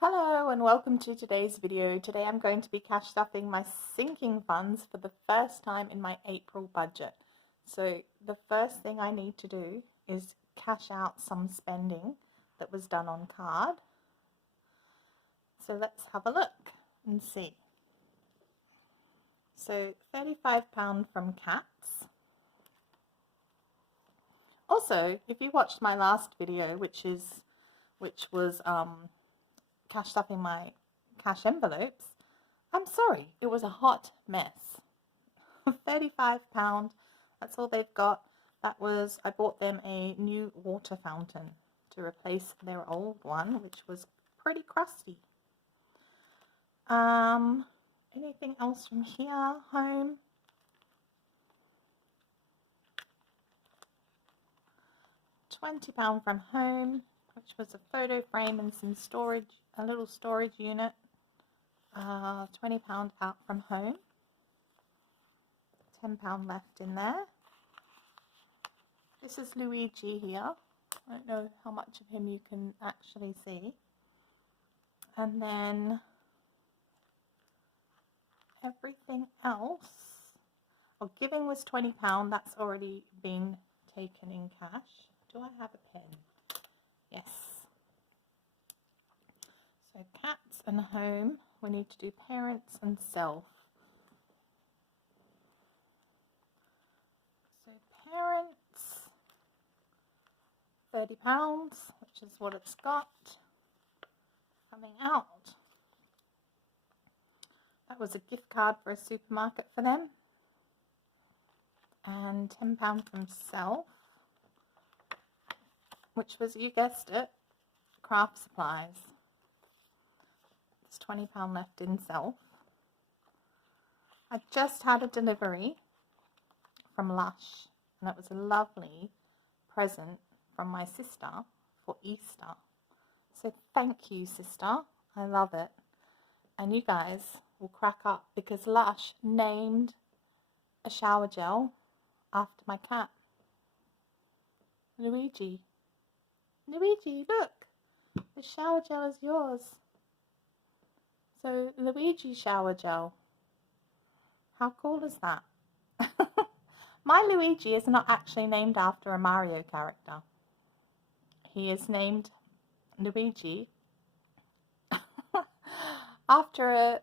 Hello and welcome to today's video. Today I'm going to be cash stuffing my sinking funds for the first time in my April budget. So the first thing I need to do is cash out some spending that was done on card. So let's have a look and see. So £35 from Cats. Also, if you watched my last video, which was cash stuffing my cash envelopes, I'm sorry, it was a hot mess. £35, that's all they've got. I bought them a new water fountain to replace their old one, which was pretty crusty. Anything else from here? Home. £20 from home, which was a photo frame and some storage, a little storage unit. £20 out from home. £10 left in there. This is Luigi here. I don't know how much of him you can actually see. And then everything else. Well, giving was £20. That's already been taken in cash. Do I have a pen? Yes. So cats and home. We need to do parents and self. So parents, £30, which is what it's got coming out. That was a gift card for a supermarket for them. And £10 from self, which was, you guessed it, craft supplies. There's £20 left in self. I just had a delivery from Lush, and it was a lovely present from my sister for Easter. So thank you, sister. I love it. And you guys will crack up because Lush named a shower gel after my cat, Luigi. Luigi, look, the shower gel is yours. So Luigi shower gel. How cool is that? My Luigi is not actually named after a Mario character. He is named Luigi after a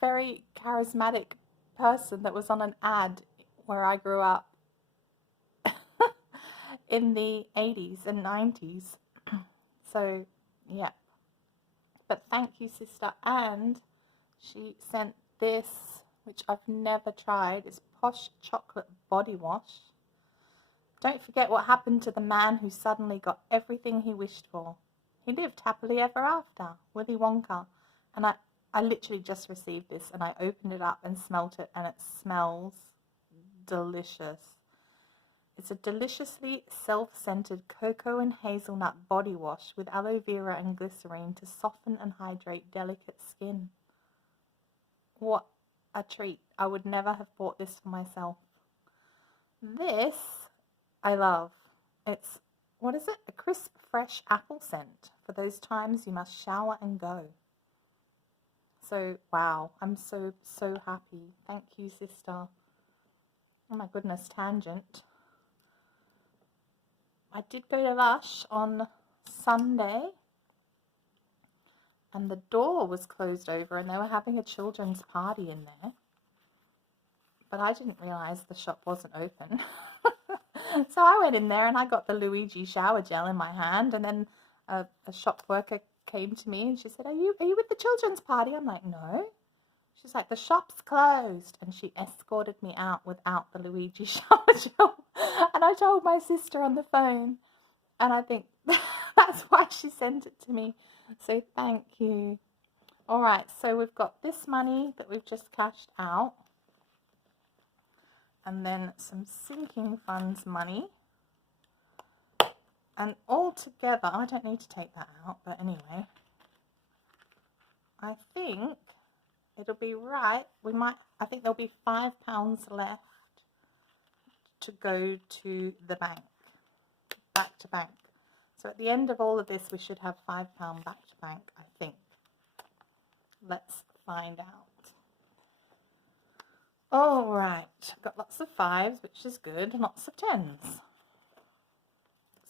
very charismatic person that was on an ad where I grew up in the 80s and 90s. So, yeah. But thank you, sister. And she sent this, which I've never tried. It's Posh Chocolate Body Wash. Don't forget what happened to the man who suddenly got everything he wished for. He lived happily ever after, Willy Wonka. And I literally just received this, and I opened it up and smelt it, and it smells delicious. It's a deliciously self-scented cocoa and hazelnut body wash with aloe vera and glycerine to soften and hydrate delicate skin. What a treat. I would never have bought this for myself. This I love. It's, what is it? A crisp, fresh apple scent for those times you must shower and go. So, wow, I'm so happy. Thank you, sister. Oh my goodness, tangent. I did go to Lush on Sunday, and the door was closed over and they were having a children's party in there. But I didn't realise the shop wasn't open. So I went in there and I got the Luigi shower gel in my hand, and then a shop worker came to me and she said, are you with the children's party? I'm like, no. She's like, the shop's closed. And she escorted me out without the Luigi shower gel. And I told my sister on the phone. And I think that's why she sent it to me. So thank you. All right, so we've got this money that we've just cashed out. And then some sinking funds money. And all together, I don't need to take that out, but anyway. I think it'll be right. I think there'll be £5 left to go to the bank, back to bank. So at the end of all of this, we should have £5 back to bank, I think. Let's find out. All right, got lots of 5s, which is good, lots of 10s.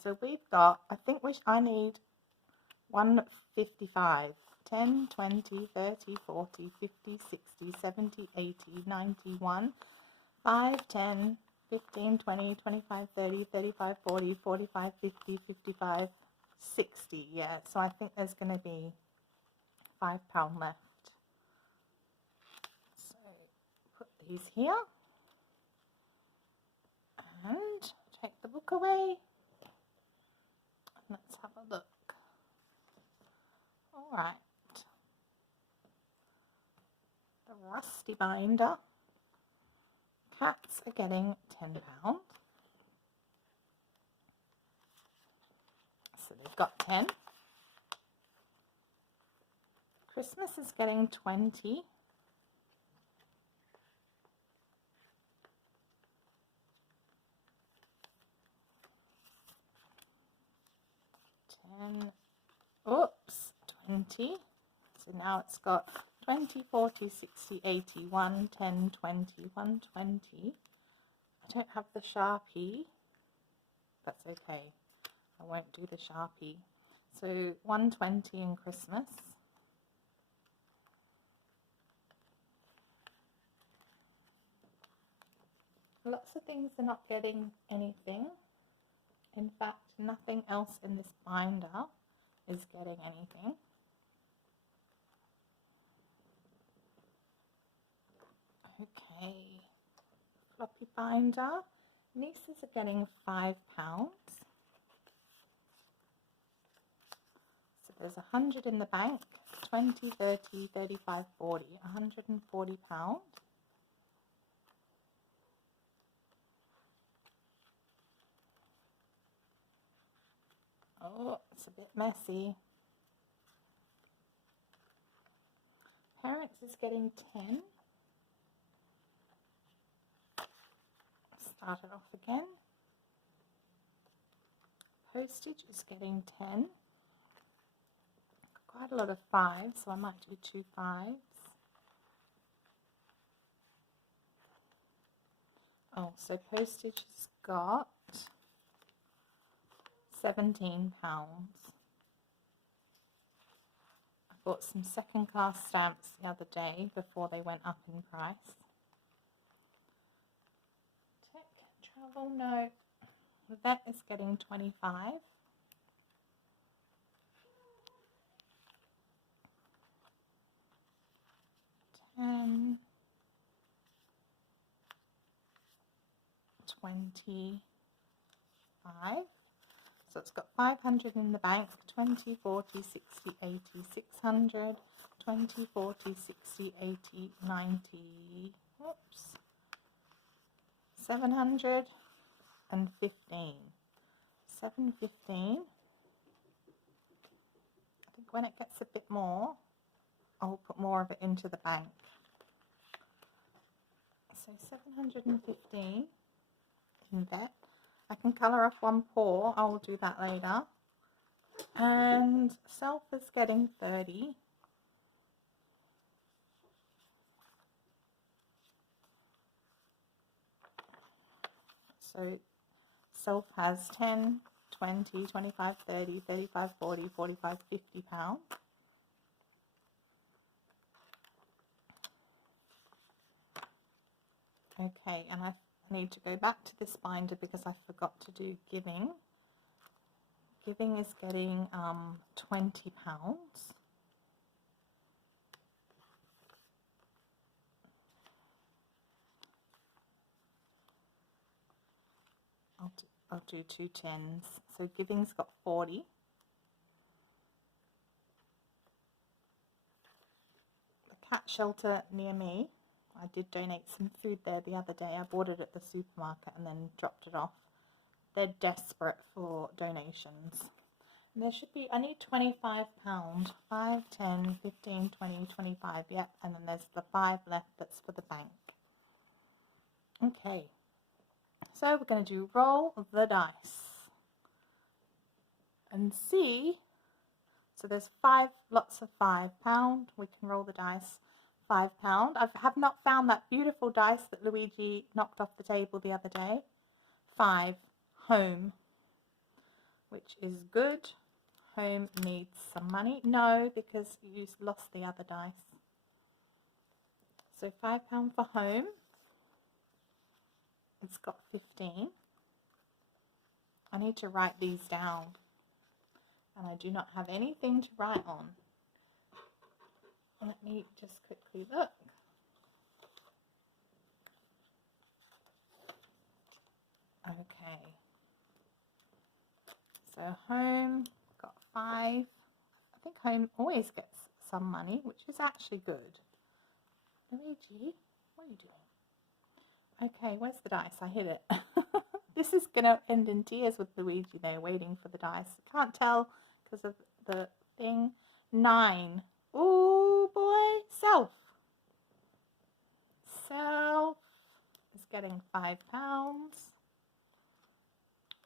So we've got, I need 155. 10, 20, 30, 40, 50, 60, 70, 80, 91, 5, 10, 15, 20, 25, 30, 35, 40, 45, 50, 55, 60. Yeah, so I think there's going to be £5 left. So put these here and take the book away. Let's have a look. All right. The rusty binder. Cats are getting £10. So they've got 10. Christmas is getting 20. Oops, 20. So now it's got 20, 40, 60, 80, 1, 10, 20, 120. I don't have the Sharpie. That's okay. I won't do the Sharpie. So 120 in Christmas. Lots of things are not getting anything. In fact, nothing else in this binder is getting anything. Okay, floppy binder. Nieces are getting £5. So there's 100 in the bank, 20, 30, 35, 40, £140. Oh, it's a bit messy. Parents is getting 10. Start it off again. Postage is getting 10. Quite a lot of 5s, so I might do 2 5s. Oh, so postage has got £17. I bought some second class stamps the other day before they went up in price. Tech, travel, no. The vet is getting 25. $10, 25. So it's got 500 in the bank, 20, 40, 60, 80, 600, 20, 40, 60, 80, 90, whoops, 715. 715. I think when it gets a bit more, I'll put more of it into the bank. So 715 in vet. I can colour off one paw, I will do that later. And self is getting 30. So self has 10, 20, 25, 30, 35, 40, 45, 50 pounds. Okay, and I need to go back to this binder because I forgot to do giving. Giving is getting £20. I'll do 2 10s. So giving's got 40. The cat shelter near me, I did donate some food there the other day. I bought it at the supermarket and then dropped it off. They're desperate for donations. And there should be, I need £25. 5, 10, 15, 20, 25, yep. And then there's the 5 left that's for the bank. Okay, so we're going to do roll the dice. and see. So there's 5 lots of £5. We can roll the dice. £5. I have not found that beautiful dice that Luigi knocked off the table the other day. 5. Home, which is good. Home needs some money. No, because you lost the other dice. So £5 for home. It's got 15. I need to write these down. And I do not have anything to write on. Let me just quickly look. Okay. So home got 5. I think home always gets some money, which is actually good. Luigi, what are you doing? Okay, where's the dice? I hit it. This is going to end in tears with Luigi there, waiting for the dice. Can't tell because of the thing. 9. Oh boy, Self. Self is getting £5,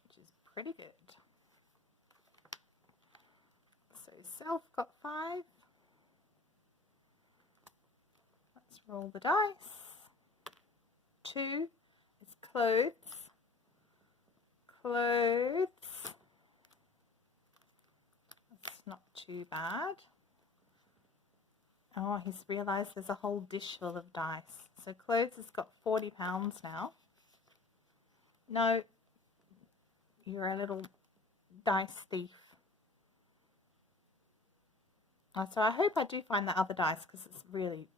which is pretty good. So Self got 5. Let's roll the dice. 2 is clothes. Clothes. That's not too bad. Oh, he's realised there's a whole dish full of dice. So clothes has got £40 now. No, you're a little dice thief. So I hope I do find that other dice because it's really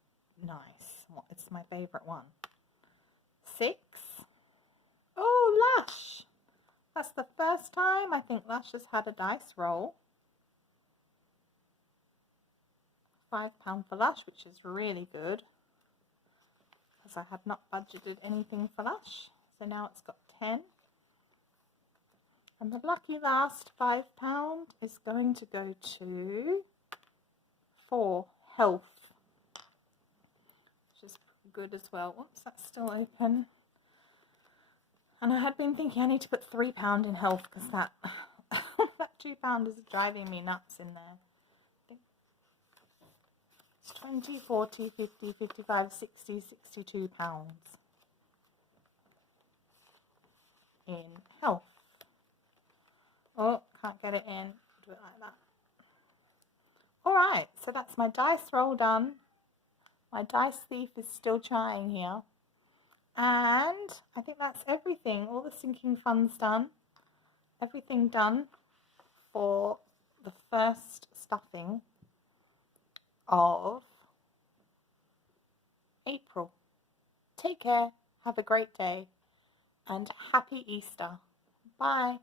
nice. It's my favourite one. 6. Oh, Lush. That's the first time I think Lush has had a dice roll. £5 for Lush, which is really good because I had not budgeted anything for Lush. So now it's got 10. And the lucky last £5 is going to go to 4, Health, which is good as well. Oops, that's still open. And I had been thinking I need to put £3 in Health because that, that £2 is driving me nuts in there. It's 20, 40, 50, 55, 60, £62 in Health. Oh, can't get it in. Do it like that. Alright, so that's my dice roll done. My dice thief is still trying here. And I think that's everything. All the sinking funds done. Everything done for the first stuffing of April. Take care, have a great day, and happy Easter. Bye.